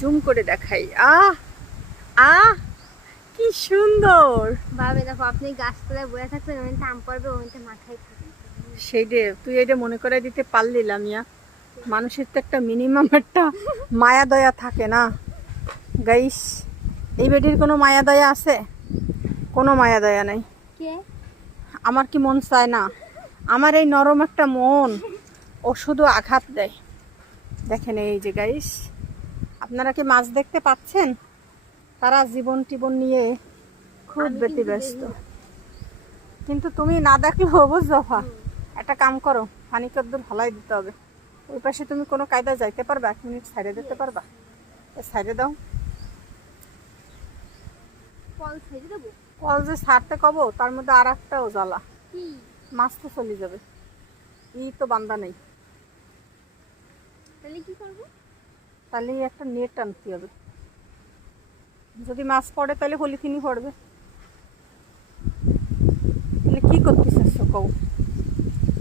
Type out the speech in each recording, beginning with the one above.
Zoom করে দেখাই। আহ আহ কি সুন্দর। ভাবে দেখো, আপনি গাছতলায় বসে থাকবেন, ওইটা আম পড়বে, ওইটা মাথায় থাকবে। সেইটে তুই এটা মনে করে দিতে পারলি লামিয়া। মানুষের তো একটা মিনিমাম একটা মায়া দয়া থাকে না গাইস। এই বেটির কোনো মায়া দয়া আছে? কোনো মায়া দয়া নাই। কে? আমার কি মন চায় না? আমার এই নরম একটা মন ও শুধু আঘাত দেয়। দেখেন এই যে গাইস, আপনারা কি মাছ দেখতে পাচ্ছেন? তারা জীবন টিবন নিয়ে খুব ব্যতিব্যস্ত। কিন্তু তুমি না দেখলেও বুঝছো, একটা কাম করো, পানি কদ্দুর ভালাই দিতে হবে। ওই পাশে তুমি কোনো কায়দা যাইতে পারবা? 1 মিনিট সাইডে দিতে পারবা? সাইডে দাও। কল ছেড়ে দেবো? কল যে ছাড়তে কব, তার মধ্যে আর একটাও জ্বালা। কি? মাছ তো চলে যাবে, ই তো বান্দা নেই। তাহলে কি করবো? তাহলে একটা নেট আনতে হবে। যদি মাছ পড়ে তাহলে পলিথিনই পড়বে। তাহলে কি করতে চাচ্ছো কও?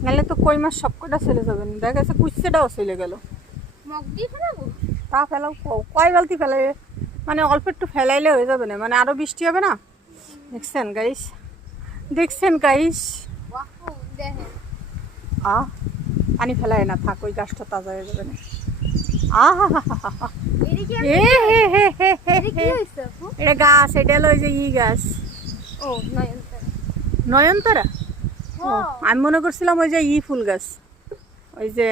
নাহলে তো কই মাছ সবকটা চলে যাবে না, দেখা গেছে কুচছেটাও চলে গেল। মগ দিয়ে ফেলাবো? তা ফেলাও, কয় বালতি ফেলাই? মানে অল্প একটু ফেলাইলে হয়ে যাবে না, মানে আরো বৃষ্টি হবে না। দেখছেন গাইস, দেখছেন গাইস। দেখেন, পানি ফেলায় না, থাক, ওই গাছটা তাজা হয়ে যাবে না। এটা গাছ, এটা হলো ওই যে ই গাছ। ও নয়নতারা। নয়নতারা? আমি মনে করছিলাম ওই যে ই ফুল গাছ, ওই যে